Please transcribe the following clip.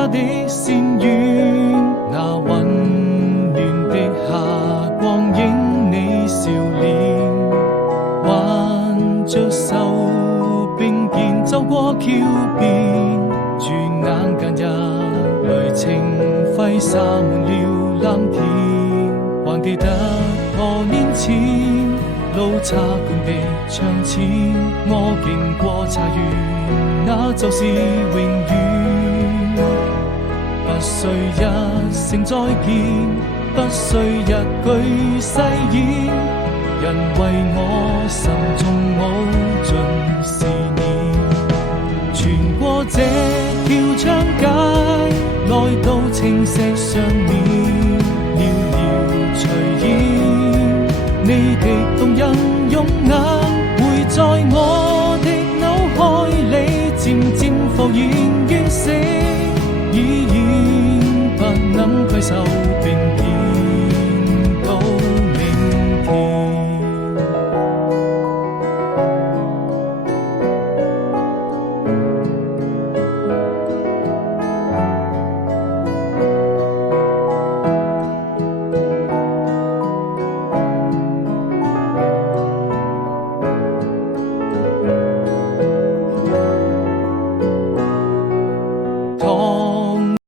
他的仙苑，那溫暖的夏光影你笑臉，挽着手並肩走過橋邊，轉眼間一縷情揮灑滿了藍天，還記得多年前路差館的窗前，我經過茶園，那就是永遠。不需一聲再見，不需一句誓言，因為我心中無盡思念。穿過這條長街，來到青石上面，遙遙隨煙，你的動人容顏會在我的腦海裡漸漸浮現，完成。